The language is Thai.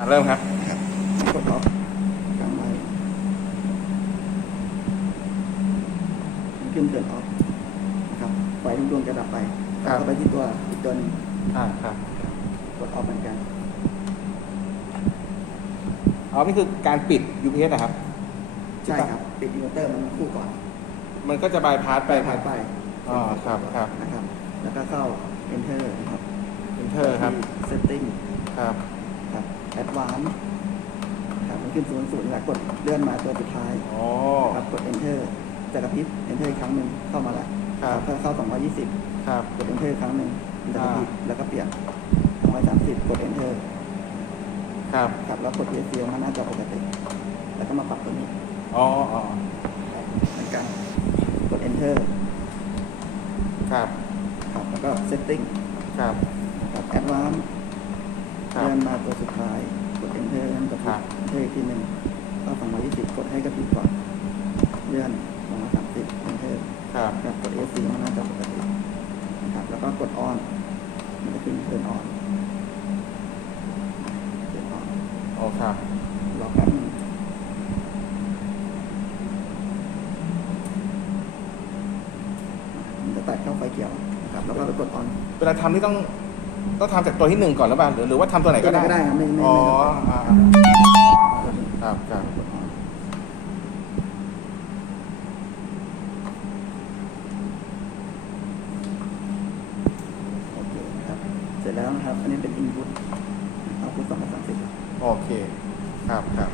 อะเริ่มครับนะครับกดล็อกกลางไว้ขึ้นเตือนออฟนะครับไฟทุกดวงจะดับไปครับเข้าไปที่ตัวอีกตัวหนึงอ่าครับกดออฟเหมือนกัน อ๋อนี่คือการปิด UPS นะครับ ใช่ครับปิดอินเวอร์เตอร์มันคู่ก่อนมันก็จะบายพาสไปผ่านไปอ๋อครับครับ นะครับ แล้วก็เข้า enter นะครับ Enter ครับ setting ครับ ครับ advance ครับมันขึ้นศูนย์ศูนย์แล้วกดเลื่อนมาตัวสุดท้ายอ๋อ ครับกด enter จะกระพริบ enter อีกครั้งหนึ่งเข้ามาละครับก็เข้า 220 ครับ กด enter อีกครั้งหนึ่งมันจะกระพริบอ่าแล้วก็เปลี่ยน230 กด enter ครับ ครับแล้วกด ESC มาหน้าจอปกติ แล้วก็มาปรับตัวนี้อ๋ออ๋อครับเหมือนกันกด enter ครับ ครับแล้วก็ setting ครับ ครับ advance ครับ เลื่อนมาตัวสุดท้าย กด enter นั่นกด ครับ enter อีกทีหนึ่งเข้า220กดให้กระพริบก่อนเลื่อน230 enter ครับครับกด ESC มาหน้าจอปกตินะครับ แล้วก็กด on มันจะขึ้น turn on turn on โอ้ครับรอแป๊บนึงมันจะตัดเข้าไฟเขียวนะครับ แล้วก็ไปกด on เวลาทำนี่ต้องต้องทำจากตัวที่หนึ่งก่อนหรือเปล่าหรือหรือว่าทำตัวไหนก็ได้ตัวไหนก็ได้ครับไม่ไม่อ๋อไม่อ่าตัวนี้ ครับครับ กด on โอเคนะครับ เส ร็จแล้วนะครับ อันนี้เป็น input output 230โอเค ครับครับ